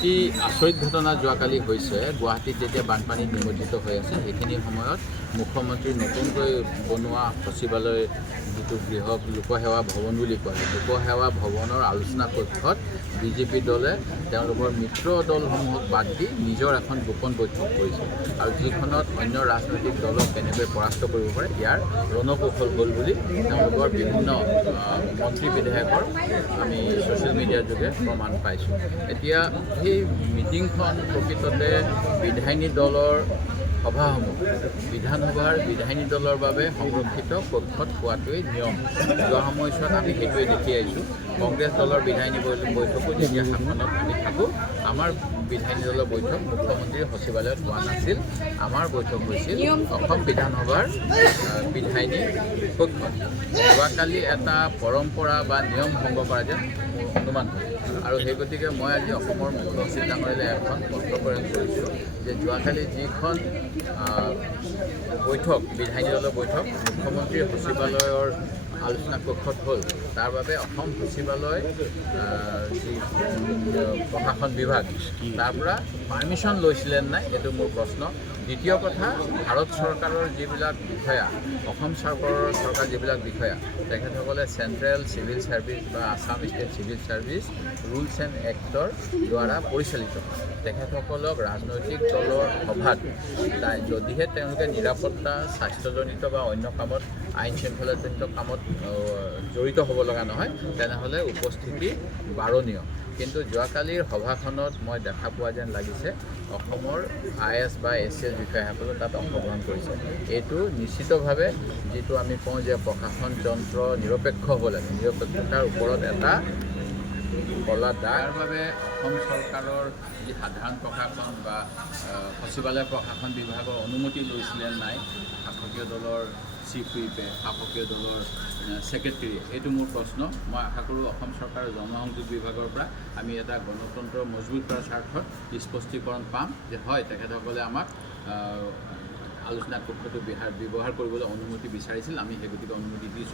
অতি আচৰিত ঘটনা যোৱাকালি হৈছে। গুৱাহাটীত যেতিয়া বানপানীত নিমজ্জিত হৈ আছে সেইখিনি সময়ত মুখ্যমন্ত্ৰীৰ নতুনকৈ বনোৱা সচিবালয় যিটো গৃহ লোকসেৱা ভৱন বুলি কয়, লোকসেৱা ভৱনৰ আলোচনা কক্ষত বিজেপি দলে তেওঁলোকৰ মিত্ৰ দলসমূহক বাদ দি নিজৰ এখন গোপন বৈঠক কৰিছে আৰু যিখনত অন্য ৰাজনৈতিক দলক কেনেকৈ পৰাস্ত কৰিব পাৰে ইয়াৰ ৰণকৌশল হ'ল বুলি তেওঁলোকৰ বিভিন্ন মন্ত্ৰী বিধায়কৰ আমি ছ'চিয়েল মিডিয়াৰ যোগে প্ৰমাণ পাইছোঁ। এতিয়া সেই মিটিংখন প্ৰকৃততে বিধায়িনী দলৰ সভাসমূহ বিধানসভাৰ বিধায়িনী দলৰ বাবে সংৰক্ষিত কক্ষত হোৱাটোৱেই নিয়ম। যোৱা সময়ছোৱাত আমি সেইটোৱে দেখি আহিছোঁ। কংগ্ৰেছ দলৰ বিধায়িনী বৈঠকো যেতিয়া শাসনত আমি থাকোঁ, আমাৰ বিধায়িনী দলৰ বৈঠক মুখ্যমন্ত্ৰীৰ সচিবালয়ত হোৱা নাছিল। আমাৰ বৈঠক হৈছিল অসম বিধানসভাৰ বিধায়িনী কক্ষত। যোৱাকালি এটা পৰম্পৰা বা নিয়ম ভংগ কৰা যেন মোৰ অনুমান হয় আৰু সেই গতিকে মই আজি অসমৰ মুখ্য সচিব ডাঙৰীয়ালৈ এখন পত্ৰ প্ৰেৰণ কৰিছোঁ যে যোৱাকালি যিখন বৈঠক বিধায়িনী দলৰ বৈঠক মুখ্যমন্ত্ৰীৰ সচিবালয়ৰ আলোচনা কক্ষত হ'ল, তাৰ বাবে অসম সচিবালয় যি প্ৰশাসন বিভাগ তাৰ পৰা পাৰ্মিশ্যন লৈছিলে নাই এইটো মোৰ প্ৰশ্ন। দ্বিতীয় কথা, ভাৰত চৰকাৰৰ যিবিলাক বিষয়া অসম চৰকাৰ যিবিলাক বিষয়া তেখেতসকলে চেণ্ট্ৰেল চিভিল ছাৰ্ভিচ বা Assam state civil service rules and actor দ্বাৰা পৰিচালিত। তেখেতসকলক ৰাজনৈতিক দলৰ সভাত যদিহে তেওঁলোকে নিৰাপত্তা স্বাস্থ্যজনিত বা অন্য কামত আইন শৃংখলাজনিত কামত জড়িত হ'ব লগা নহয় তেনেহ'লে উপস্থিতি বাৰণীয়। কিন্তু যোৱাকালিৰ সভাখনত মই দেখা পোৱা যেন লাগিছে অসমৰ IAS বা ACS বিষয়াসকলে তাত অংশগ্ৰহণ কৰিছে। এইটো নিশ্চিতভাৱে যিটো আমি কওঁ যে প্ৰশাসন যন্ত্ৰ নিৰপেক্ষ হ'ব লাগে, নিৰপেক্ষতাৰ ওপৰত এটা কলা দাগৰ বাবে অসম চৰকাৰৰ যি সাধাৰণ প্ৰশাসন বা সচিবালয় প্ৰশাসন বিভাগৰ অনুমতি লৈছিলে নাই শাসকীয় দলৰ চিফ হুইপে, শাসকীয় দলৰ ছেক্ৰেটেৰী, এইটো মোৰ প্ৰশ্ন। মই আশা কৰোঁ অসম চৰকাৰৰ জনসংযোগ বিভাগৰ পৰা আমি এটা গণতন্ত্ৰ মজবুত কৰাৰ স্বাৰ্থত স্পষ্টীকৰণ পাম যে হয় তেখেতসকলে আমাক আলোচনা কক্ষটো ব্যৱহাৰ কৰিবলৈ অনুমতি বিচাৰিছিল, আমি সেই গতিকে অনুমতি দিছোঁ।